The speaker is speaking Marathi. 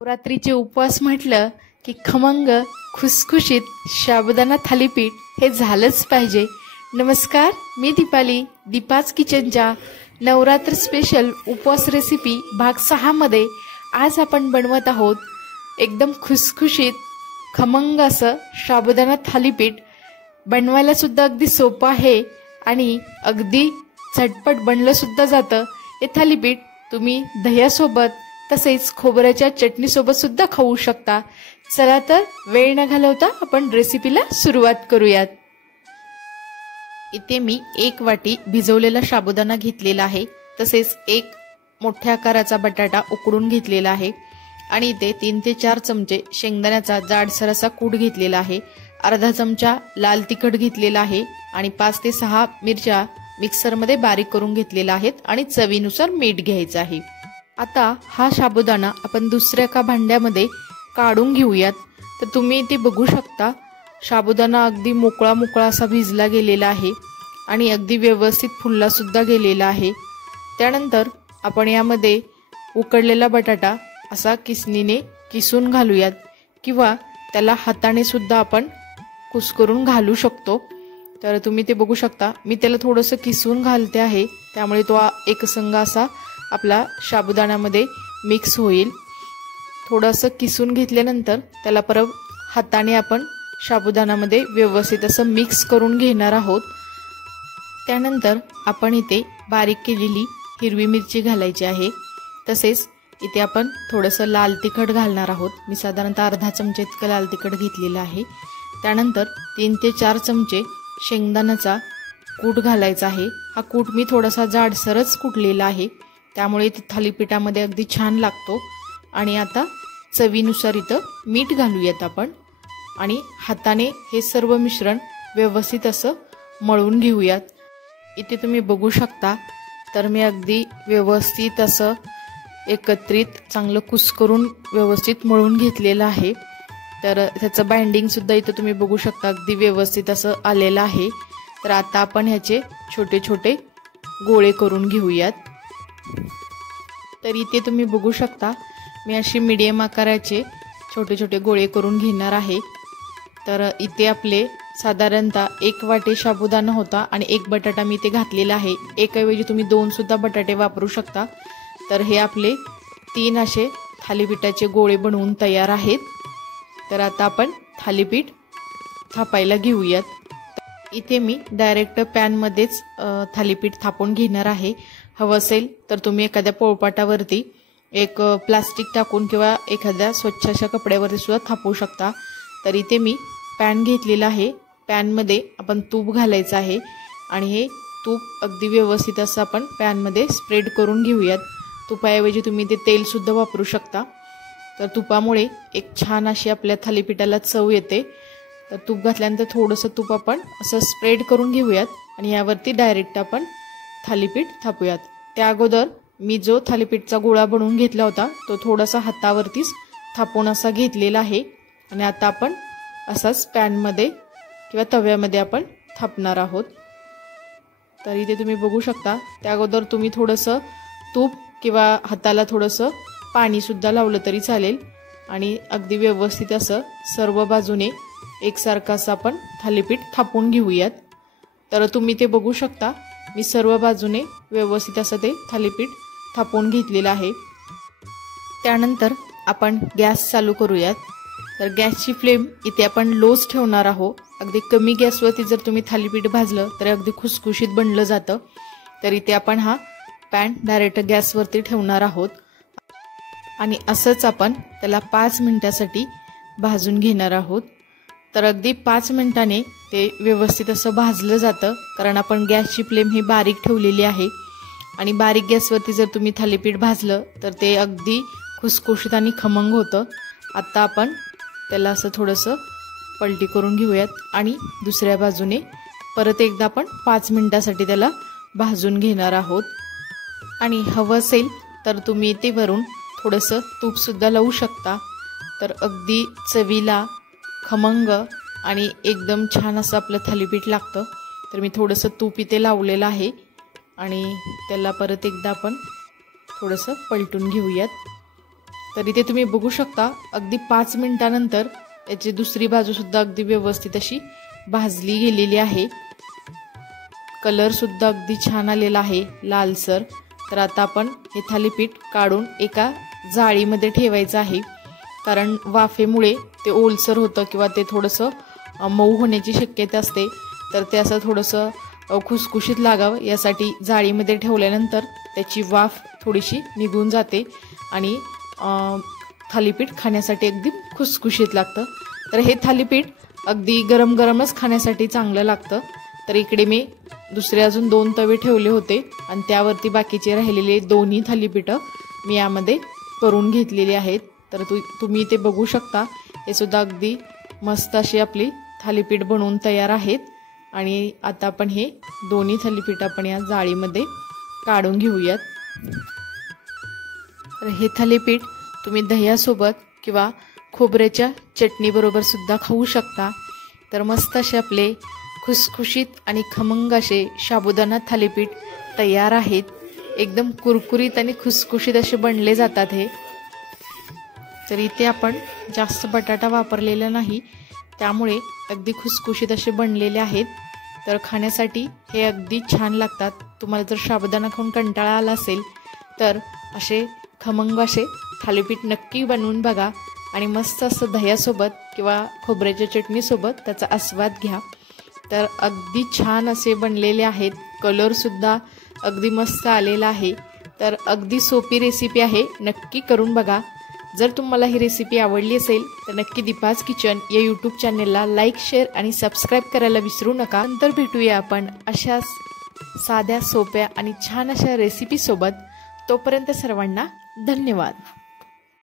नवरात्रीचे उपवास म्हटलं की खमंग खुसखुशीत साबुदाणा थालीपीठ हे झालंच पाहिजे। नमस्कार, मी दीपाली, दीपाच किचनच्या नवरात्र स्पेशल उपवास रेसिपी भाग 6 मध्ये आज आपण बनवत आहोत एकदम खुसखुशीत खमंग असं साबुदाणा थालीपीठ। बनवायला सुद्धा अगदी सोपं आहे आणि अगदी झटपट बनलं सुद्धा जातं। हे थालीपीठ तुम्ही दह्यासोबत तसेच खोबऱ्याच्या चटणी सोबत सुद्धा खाऊ शकता। चला तर वेळ न घालवता आपण रेसिपीला सुरुवात करूयात। इथे मी 1 वाटी भिजवलेला साबुदाणा घेतलेला आहे, तसेच 1 मोठ्या आकाराचा बटाटा उकडून घेतलेला आहे आणि इथे 3 ते 4 चमचे शेंगदाण्याचा जाडसर असा कूट घेतलेला आहे। अर्धा चमचा लाल तिखट घेतलेला आहे आणि 5 ते 6 मिरच्या मिक्सर मध्ये बारीक करून घेतलेल्या आहेत आणि चवीनुसार मीठ घ्यायचं आहे। आता हा साबुदाणा आपण दुसऱ्या एका भांड्यामध्ये काढून घेऊयात। तर तुम्ही इथे बघू शकता साबुदाणा अगदी मोकळा मोकळा असा भिजला गेलेला आहे आणि अगदी व्यवस्थित फुलला सुद्धा गेलेला आहे। त्यानंतर आपण यामध्ये उकडलेला बटाटा असा किसणीने किसून घालूयात किंवा त्याला हाताने सुद्धा आपण कुस्करून घालू शकतो। तर तुम्ही ते बघू शकता मी त्याला थोडंसं किसून घालते आहे, त्यामुळे तो एकसंग असा आपला साबुदाण्यामध्ये मिक्स होईल। थोडंसं किसून घेतल्यानंतर त्याला परत हाताने आपण साबुदाण्यामध्ये व्यवस्थित असं मिक्स करून घेणार आहोत। त्यानंतर आपण इथे बारीक केलेली हिरवी मिरची घालायची आहे, तसेच इथे आपण थोडंसं लाल तिखट घालणार आहोत। मी साधारणतः अर्धा चमचा इतकं लाल तिखट घेतलेलं आहे। त्यानंतर 3 ते 4 चमचे शेंगदाण्याचा कूट घालायचा आहे। हा कूट मी थोडासा जाडसरच कुटलेला आहे, त्यामुळे ते थालीपीठामध्ये अगदी छान लागतो। आणि आता चवीनुसार इथं मीठ घालूयात आपण आणि हाताने हे सर्व मिश्रण व्यवस्थित असं मळून घेऊयात। इथे तुम्ही बघू शकता तर मी अगदी व्यवस्थित असं एकत्रित चांगलं कुस्करून व्यवस्थित मळून घेतलेलं आहे। तर त्याचं बाइंडिंग सुद्धा इथं तुम्ही बघू शकता अगदी व्यवस्थित असं आलेलं आहे। तर आता आपण ह्याचे छोटे छोटे गोळे करून घेऊयात। तर इथे तुम्ही बघू शकता मी अशी मीडियम आकाराचे छोटे छोटे गोळे करून घेणार आहे। तर इथे आपले साधारणतः 1 वाटी साबुदाणा होता आणि 1 बटाटा मी इथे घातलेला आहे। एकऐवजी तुम्ही 2 सुद्धा बटाटे वापरू शकता। तर हे आपले 3 असे थालीपीठाचे गोळे बनवून तयार आहेत। तर आता आपण थालीपीठ थापायला घेऊयात। इथे मी डायरेक्ट पॅन मध्येच थालीपीठ थापून घेणार आहे। हवं असेल तर तुम्ही एखाद्या पोळपाटावरती एक प्लास्टिक टाकून किंवा एखाद्या स्वच्छ अशा कपड्यावरती सुद्धा थापू शकता। तर इथे मी पॅन घेतलेला आहे, पॅन मध्ये आपण तूप घालायचं आहे आणि हे तूप अगदी व्यवस्थित असं आपण पॅन मध्ये स्प्रेड करून घेऊयात। तुपाऐवजी तुम्ही ते तेल सुद्धा वापरू शकता। तर तुपामुळे एक छान अशी आपल्या थालीपीठाला चव येते। तर तूप घातल्यानंतर थोडंसं तूप आपण असं स्प्रेड करून घेऊयात आणि यावरती डायरेक्ट आपण थालीपीठ थापूयात। त्या अगोदर मी जो थालीपीठचा गोळा बनवून घेतला होता तो थोडासा हातावरतीच थापून असा घेतलेला आहे आणि आता आपण असाच पॅनमध्ये किंवा तव्यामध्ये आपण थापणार आहोत। तर इथे तुम्ही बघू शकता त्या अगोदर तुम्ही थोडंसं तूप किंवा हाताला थोडंसं पाणी सुद्धा लावलं तरी चालेल आणि अगदी व्यवस्थित असं सर्व बाजूने एकसारखं असं आपण थालीपीठ थापून घेऊयात। तर तुम्ही ते बघू शकता मी सर्व बाजूने व्यवस्थित असं ते थालीपीठ थापून घेतलेलं आहे। त्यानंतर आपण गॅस चालू करूयात। तर गॅसची फ्लेम इथे आपण लोच ठेवणार आहोत। अगदी कमी गॅसवरती जर तुम्ही थालीपीठ भाजलं तर अगदी खुसखुशीत बनलं जातं। तर इथे आपण हा पॅन डायरेक्ट गॅसवरती ठेवणार आहोत आणि असंच आपण त्याला 5 मिनिटासाठी भाजून घेणार आहोत। तर अगदी 5 मिनिटांनी ते व्यवस्थित असं भाजलं जातं, कारण आपण गॅसची फ्लेम ही बारीक ठेवलेली आहे आणि बारीक गॅसवरती जर तुम्ही थालीपीठ भाजलं तर ते अगदी खुसखुशीत आणि खमंग होतं। आता आपण त्याला असं थोडंसं पलटी करून घेऊयात आणि दुसऱ्या बाजूने परत एकदा आपण 5 मिनिटासाठी त्याला भाजून घेणार आहोत। आणि हवं असेल तर तुम्ही ते वरून थोडंसं तूप सुद्धा लावू शकता। तर अगदी चवीला खमंग आणि एकदम छान असं आपलं थालीपीठ लागतं। तर मी थोडंसं तूप इथे लावलेलं आहे आणि त्याला परत एकदा आपण थोडंसं पलटून घेऊयात तर इथे तुम्ही बघू शकता अगदी 5 मिनिटानंतर याची दुसरी बाजू सुद्धा अगदी व्यवस्थित अशी भाजली गेलेली आहे। कलर सुद्धा अगदी छान आलेला आहे लालसर। तर आता आपण हे थालीपीठ काढून एका जाळीमध्ये ठेवायचं आहे, कारण वाफेमुळे ते ओलसर होतं किंवा ते थोडंसं मऊ होण्याची शक्यता असते। तर ते असं थोडंसं खुसखुशीत लागावं यासाठी जाळीमध्ये ठेवल्यानंतर त्याची वाफ थोडीशी निघून जाते आणि थालीपीठ खाण्यासाठी अगदी खुसखुशीत लागतं। तर हे थालीपीठ अगदी गरम गरमच खाण्यासाठी चांगलं लागतं। तर इकडे मी दुसरे अजून 2 तवे ठेवले होते आणि त्यावरती बाकीचे राहिलेले दोन्ही थालीपीठं मी यामध्ये करून घेतलेली आहेत। तर तुम्ही ते बघू शकता, हे सुद्धा अगदी मस्त अशी आपली थालीपीठ बनवून तयार आहेत। आणि आता आपण हे दोन्ही थालीपीठ आपण या जाळीमध्ये काढून घेऊयात। तर हे थालीपीठ तुम्ही दह्यासोबत किंवा खोबऱ्याच्या चटणीबरोबर सुद्धा खाऊ शकता। तर मस्त असे आपले खुसखुशीत आणि खमंग असे साबुदाणा थालीपीठ तयार आहेत। एकदम कुरकुरीत आणि खुसखुशीत असे बनले जातात हे। तर इथे आपण जास्त बटाटा वापरलेला नाही, त्यामुळे अगदी खुसखुशीत असे बनलेले आहेत। तर खाण्यासाठी हे अगदी छान लागतात। तुम्हाला जर साबुदाणा खाऊन कंटाळा आला असेल तर असे खमंग असे थालीपीठ नक्की बनवून बघा आणि मस्त असं दह्यासोबत किंवा खोबऱ्याच्या चटणीसोबत त्याचा आस्वाद घ्या। तर अगदी छान असे बनलेले आहेत। कलर सुद्धा अगदी मस्त आलेला आहे। तर अगदी सोपी रेसिपी आहे, नक्की करून बघा। जर तुम्हाला ही रेसिपी आवडली असेल तर नक्की दीपाज किचन या यूट्यूब चॅनेलला लाईक, शेअर आणि सबस्क्राईब करायला विसरू नका। नंतर भेटूया आपण अशाच साध्या, सोप्या आणि छान अशा रेसिपीसोबत। तोपर्यंत सर्वांना धन्यवाद।